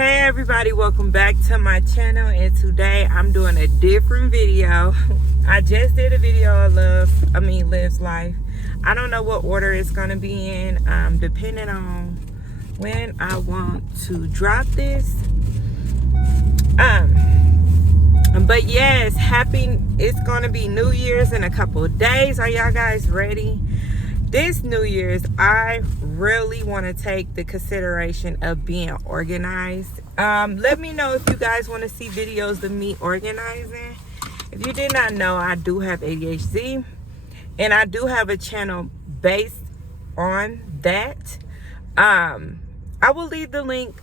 Hey everybody, welcome back to my channel, and today I'm doing a different video. I just did a video of Liv's life. I don't know what order it's gonna be in, depending on when I want to drop this. But yes, it's gonna be New Year's in a couple of days. Are y'all guys ready? This New Year's, I really want to take the consideration of being organized. Let me know if you guys want to see videos of me organizing. If you did not know, I do have ADHD, and I do have a channel based on that. I will leave the link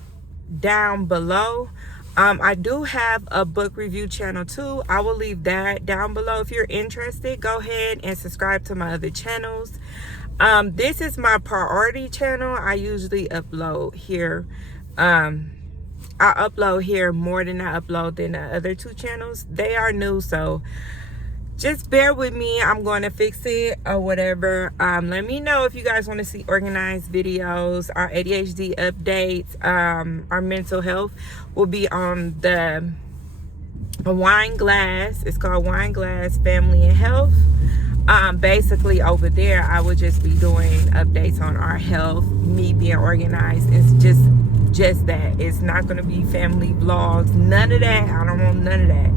down below. I do have a book review channel too. I will leave that down below. If you're interested, go ahead and subscribe to my other channels. This is my priority channel. I usually upload here. I upload here more than I upload in the other two channels. They are new, so just bear with me. I'm going to fix it or whatever. Let me know if you guys want to see organized videos. Our ADHD updates, our mental health will be on the Wine Glass. It's called Wine Glass Family and Health. Basically over there I would just be doing updates on our health, me being organized. It's just that. It's not going to be family vlogs, none of that. I don't want none of that.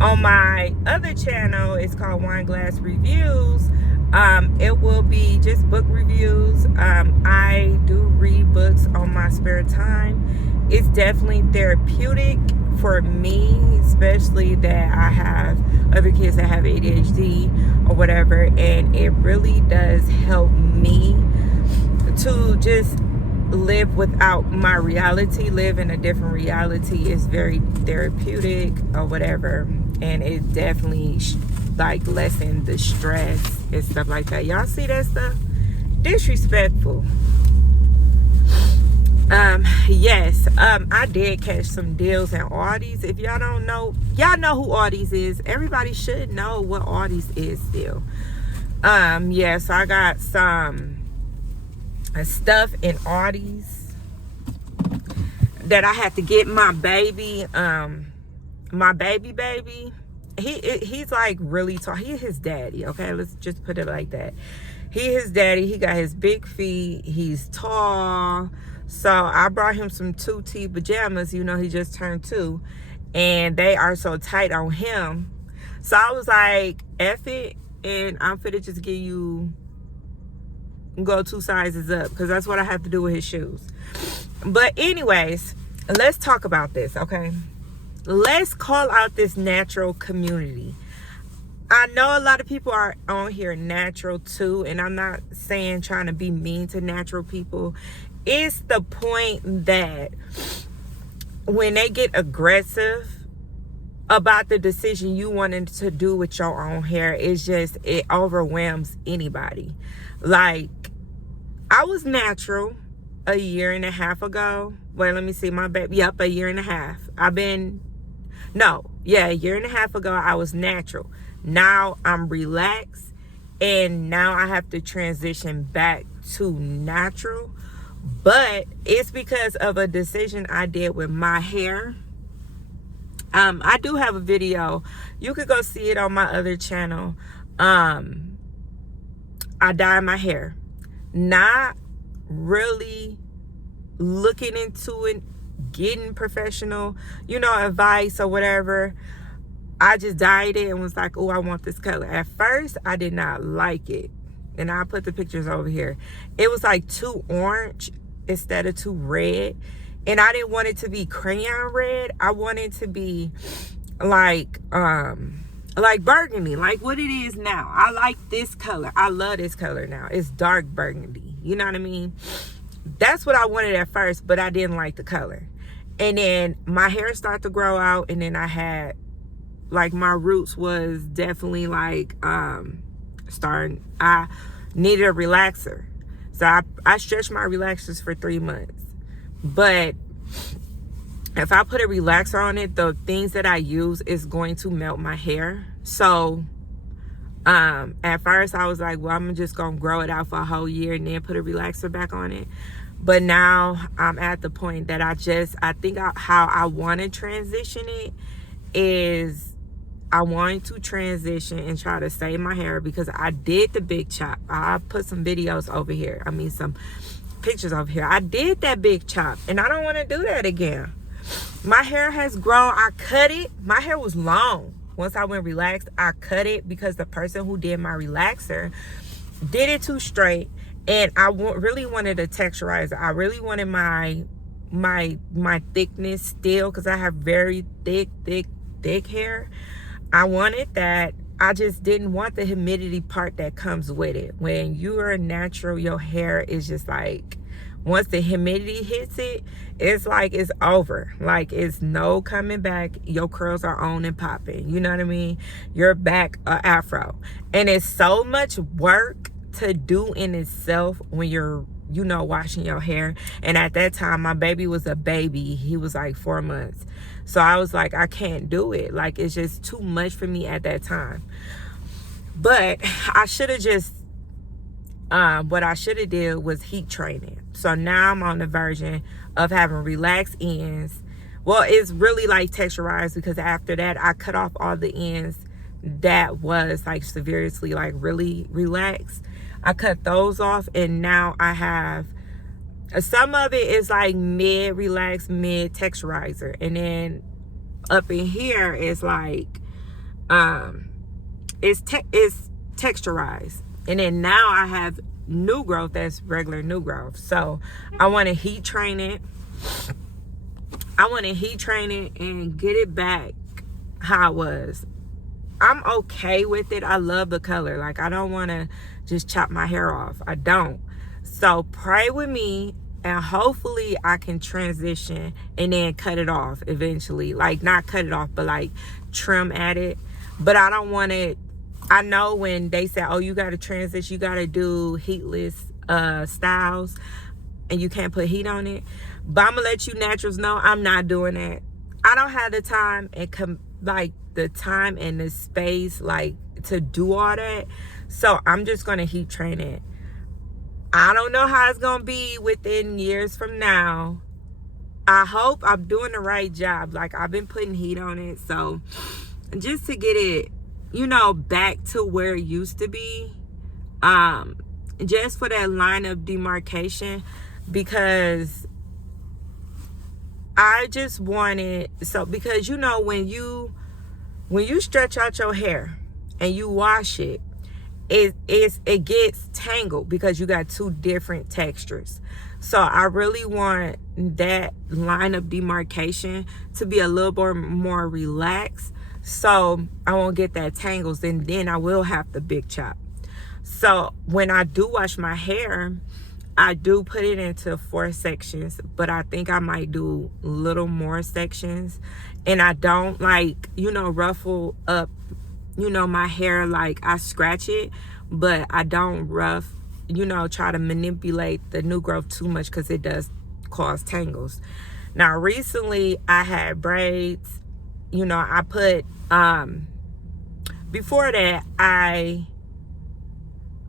On my other channel, it's called Wine Glass Reviews. It will be just book reviews. I do read books on my spare time. It's definitely therapeutic for me, especially that I have other kids that have ADHD or whatever, and it really does help me to just live without my reality, live in a different reality. Is very therapeutic or whatever, and it definitely like lessen the stress and stuff like that. Y'all see that stuff? Disrespectful. Yes, I did catch some deals in Aldi's. If y'all don't know, y'all know who Aldi's is. Everybody should know what Aldi's is still. Yes, I got some stuff in Aldi's that I had to get my baby, my baby. He's like really tall. He his daddy, okay? Let's just put it like that. He his daddy. He got his big feet. He's tall. So I brought him some 2T pajamas. You know, he just turned 2. And they are so tight on him. So I was like, F it. And I'm finna just give you, go 2 sizes up. Because that's what I have to do with his shoes. But anyways, let's talk about this, okay? Let's call out this natural community. I know a lot of people are on here natural too. And I'm not saying trying to be mean to natural people. It's the point that when they get aggressive about the decision you wanted to do with your own hair, it overwhelms anybody. Like, I was natural a year and a half ago. Wait, let me see my baby. Yep, a year and a half. A year and a half ago I was natural. Now I'm relaxed, and now I have to transition back to natural. But it's because of a decision I did with my hair. I do have a video. You could go see it on my other channel. I dyed my hair. Not really looking into it, getting professional, advice or whatever. I just dyed it and was like, oh, I want this color. At first, I did not like it. And I'll put the pictures over here. It was like too orange instead of too red. And I didn't want it to be crayon red. I wanted it to be like burgundy, like what it is now. I like this color. I love this color now. It's dark burgundy. You know what I mean? That's what I wanted at first, but I didn't like the color. And then my hair started to grow out, and then I had, like, my roots was definitely like I needed a relaxer. So I stretched my relaxers for 3 months. But if I put a relaxer on it, the things that I use is going to melt my hair. So at first I was like, well, I'm just gonna grow it out for a whole year and then put a relaxer back on it. But now I'm at the point that I think how I want to transition it is I want to transition and try to save my hair, because I did the big chop. I put some videos over here. I mean, some pictures over here. I did that big chop, and I don't want to do that again. My hair has grown. I cut it. My hair was long. Once I went relaxed, I cut it because the person who did my relaxer did it too straight, and I really wanted a texturizer. I really wanted my thickness still, because I have very thick hair. I wanted that. I just didn't want the humidity part that comes with it. When you are natural, your hair is just like, once the humidity hits it, it's like it's over. Like, it's no coming back. Your curls are on and popping. You know what I mean? You're back afro. And it's so much work to do in itself when you're, you know, washing your hair. And at that time, my baby was a baby. He was like 4 months. So I was like, I can't do it. Like, it's just too much for me at that time. But I should have just, what I should have did was heat training. So now I'm on the version of having relaxed ends. Well, it's really like texturized, because after that, I cut off all the ends that was like severely like really relaxed. I cut those off, and now I have some of it is like mid relaxed, mid texturizer, and then up in here is like it's texturized, and then now I have new growth that's regular new growth. So I want to heat train it. I want to heat train it and get it back how it was. I'm okay with it. I love the color. Like, I don't want to just chop my hair off. I don't. So pray with me, and hopefully I can transition and then cut it off eventually. Like, not cut it off, but like trim at it. But I don't want it. I know when they say, oh, you got to transition, you got to do heatless styles, and you can't put heat on it. But I'm going to let you naturals know I'm not doing that. I don't have the time and the time and the space like to do all that. So I'm just going to heat train it. I don't know how it's going to be within years from now. I hope I'm doing the right job. Like, I've been putting heat on it. So just to get it, you know, back to where it used to be, just for that line of demarcation, because I just wanted, so because, you know, when you stretch out your hair and you wash it, it gets tangled because you got two different textures. So I really want that line of demarcation to be a little bit more relaxed, so I won't get that tangles, and then I will have the big chop. So when I do wash my hair, I do put it into 4 sections, but I think I might do a little more sections. And I don't, like, you know, ruffle up, you know, my hair. Like, I scratch it, but I don't you know, try to manipulate the new growth too much, because it does cause tangles. Now, recently I had braids. You know, I put, before that, I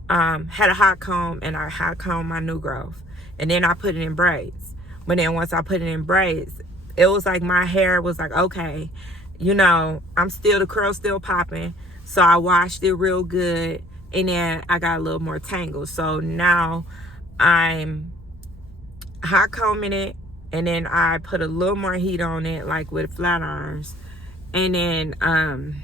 had a hot comb, and I hot combed my new growth, and then I put it in braids. But then once I put it in braids, it was like my hair was like, okay, you know, the curls still popping. So I washed it real good, and then I got a little more tangles. So now I'm hot combing it, and then I put a little more heat on it, like with flat irons. And then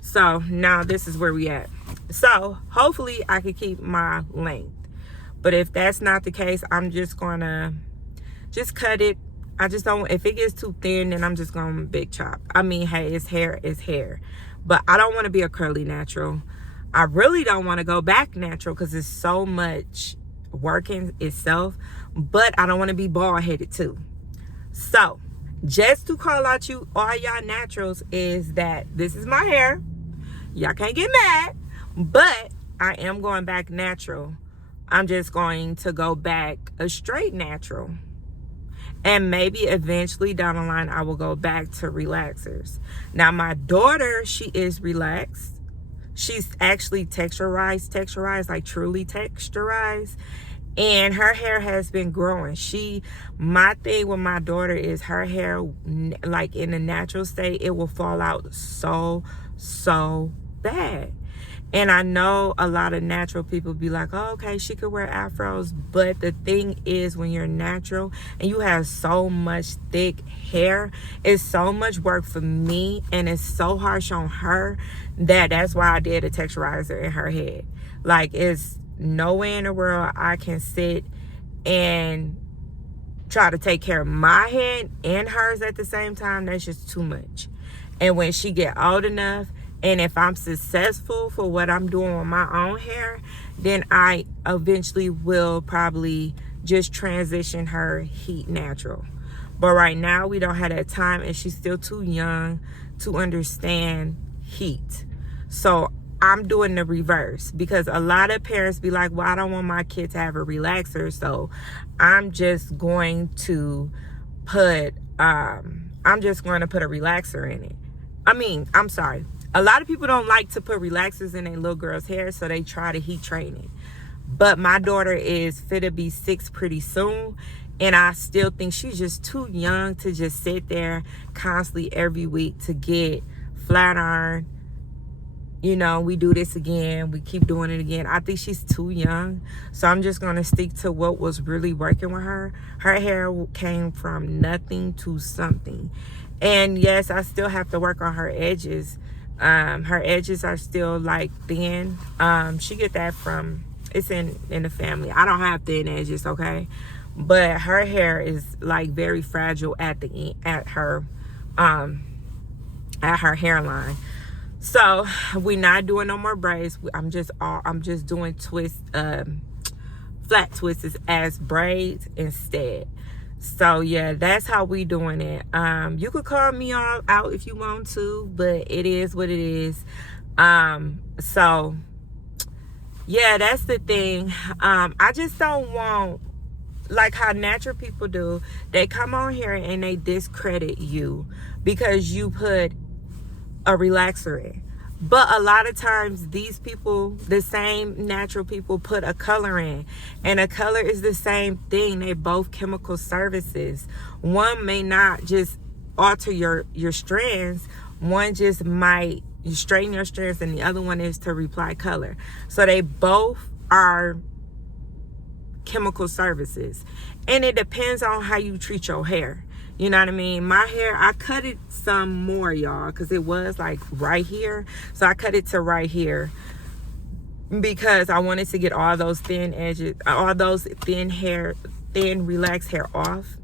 so now this is where we at. So hopefully I can keep my length, but if that's not the case, I'm just gonna cut it. I just don't, if it gets too thin, then I'm just gonna big chop. I mean, hey, it's hair, but I don't want to be a curly natural. I really don't want to go back natural, because it's so much work in itself, but I don't want to be bald headed too. So just to call out you, all y'all naturals, is that this is my hair. Y'all can't get mad, but I am going back natural. I'm just going to go back a straight natural. And maybe eventually down the line, I will go back to relaxers. Now, my daughter, she is relaxed. She's actually texturized, like truly texturized. And her hair has been growing. My thing with my daughter is her hair, like in the natural state, it will fall out so bad. And I know a lot of natural people be like, oh, okay, she could wear afros. But the thing is, when you're natural and you have so much thick hair, it's so much work for me and it's so harsh on her that's why I did a texturizer in her head. Like, it's no way in the world I can sit and try to take care of my head and hers at the same time. That's just too much. And when she get old enough, and if I'm successful for what I'm doing with my own hair, then I eventually will probably just transition her heat natural. But right now, we don't have that time, and she's still too young to understand heat. So I'm doing the reverse, because a lot of parents be like, well, I don't want my kid to have a relaxer, so I'm just going to put a relaxer in it. I'm sorry. A lot of people don't like to put relaxers in their little girl's hair, so they try to heat train it. But my daughter is fit to be 6 pretty soon, and I still think she's just too young to just sit there constantly every week to get flat iron. You know, we do this again, we keep doing it again. I think she's too young, so I'm just going to stick to what was really working with her. Her hair came from nothing to something. And yes, I still have to work on her edges. Her edges are still like thin. She get that from, it's in the family. I don't have thin edges, okay? But her hair is like very fragile at the end, at her hairline. So we're not doing no more braids. I'm just doing flat twists as braids instead. So yeah, that's how we doing it. You could call me all out if you want to, but it is what it is. So yeah, that's the thing. I just don't want, like how natural people do, they come on here and they discredit you because you put a relaxer in. But a lot of times these people, the same natural people, put a color in, and a color is the same thing. They both chemical services. One may not just alter your strands, one just might straighten your strands, and the other one is to reapply color. So they both are chemical services, and it depends on how you treat your hair. You know what I mean? My hair, I cut it some more, y'all, because it was like right here. So I cut it to right here because I wanted to get all those thin edges, all those thin relaxed hair off.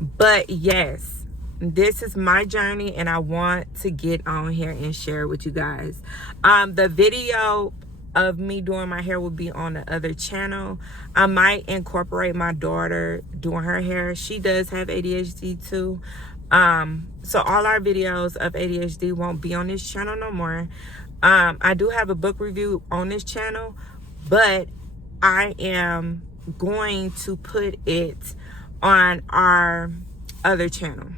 But yes, this is my journey, and I want to get on here and share it with you guys. The video of me doing my hair will be on the other channel. I might incorporate my daughter doing her hair. She does have ADHD too. So all our videos of ADHD won't be on this channel no more. I do have a book review on this channel, but I am going to put it on our other channel,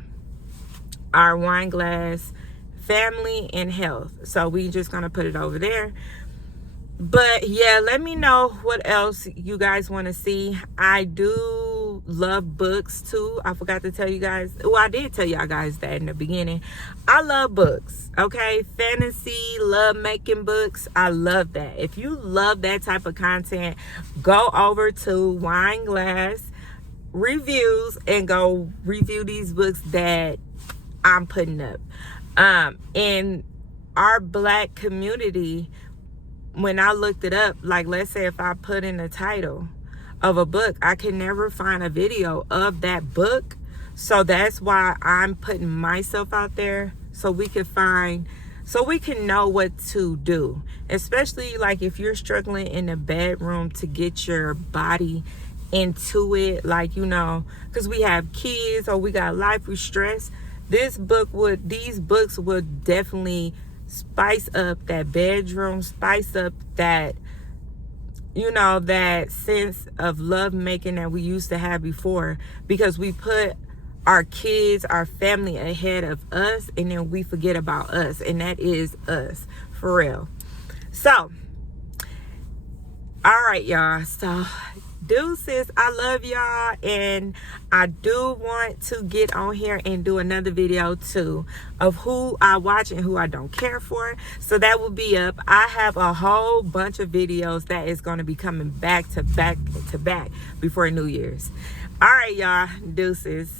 our Wine Glass Family and Health. So we just gonna put it over there. But yeah, let me know what else you guys want to see. I do love books too. I forgot to tell you guys. Well, I did tell y'all guys that in the beginning. I love books, okay? Fantasy, love making books. I love that. If you love that type of content, go over to Wine Glass Reviews and go review these books that I'm putting up. In our Black community, when I looked it up, like let's say if I put in the title of a book, I can never find a video of that book. So that's why I'm putting myself out there so we can know what to do. Especially like if you're struggling in the bedroom to get your body into it, like, you know, because we have kids or we got life with stress. These books would definitely spice up that bedroom, spice up that, you know, that sense of love making that we used to have before, because we put our kids, our family ahead of us, and then we forget about us, and that is us for real. So all right, y'all, so deuces. I love y'all, and I do want to get on here and do another video too of who I watch and who I don't care for. So that will be up. I have a whole bunch of videos that is going to be coming back to back to back before New Year's. All right, y'all. Deuces.